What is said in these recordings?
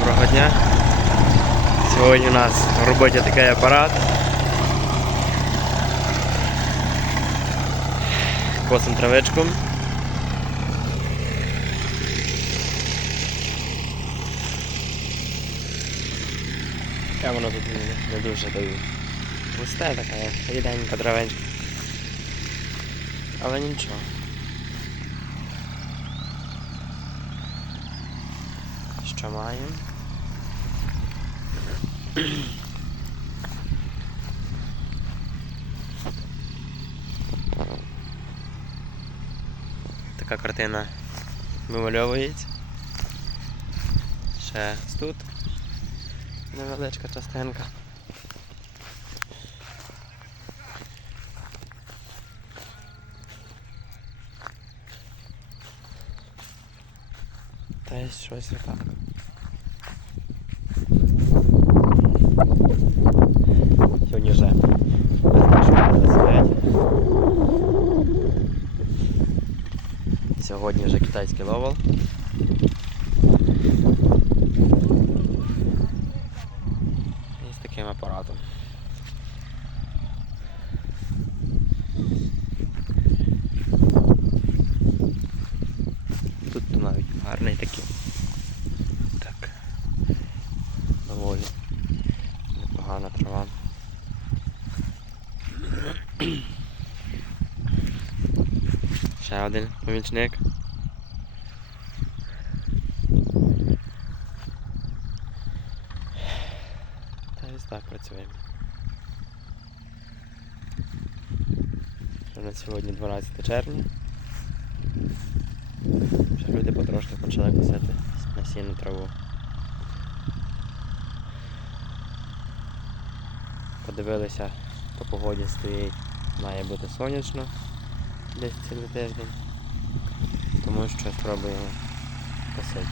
Доброго дня. Сьогодні у нас в роботі такий апарат. Косим травичку. Я воно тут не, дуже даю. Густе така, ріденька травенька. Але нічого. Що маємо? Така картина вимальовується. Ще тут невеличка частинка. Та й щось отак. Сьогодні вже Сьогодні вже китайський ловол. І з таким апаратом. Тут навіть гарний такий. Так. Доволі непогана трава. Ще один помічник. Та ось так працюємо. Вже на сьогодні 12 червня. Вже люди потрошки почали косити насінну траву. Подивилися, по погоді стоїть, має бути сонячно десь цілий тиждень. Тому що спробуємо косити.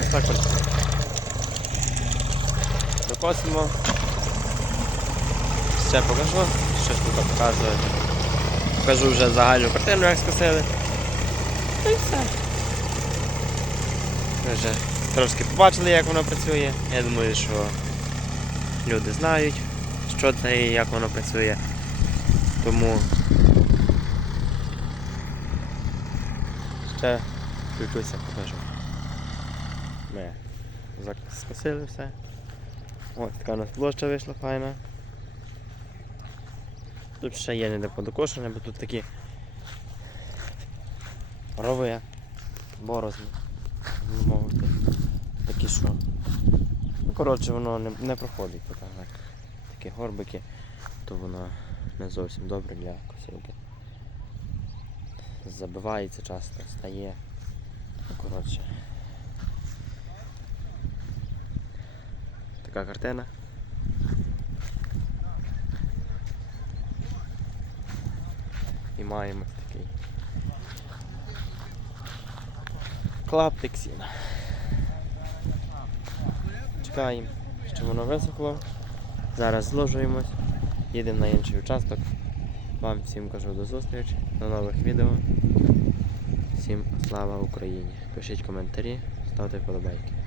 Ось так працює. Докосимо. Ще покажу, щось тут показує. Покажу вже загальну картину, як скосили. І все. Ви вже трошки побачили, як воно працює. Я думаю, що люди знають, що це і як воно працює. Тому ще чуть-чуть покажу. Ми скосили все. Ось така у нас площа вийшла файна. Тут ще є не подокошене, бо тут такі рови, борозни, мовити. Такі що. Ну, коротше, воно не, не проходить поки так. Такі горбики, то воно не зовсім добре для косилки. Забивається часто, стає. Ну, коротше. Така картина. І маємо такий клаптик сіна. Чекаємо, що воно висохло. Зараз зложуємось, їдемо на інший участок. Вам всім кажу до зустрічі, до нових відео. Всім слава Україні! Пишіть коментарі, ставте вподобайки.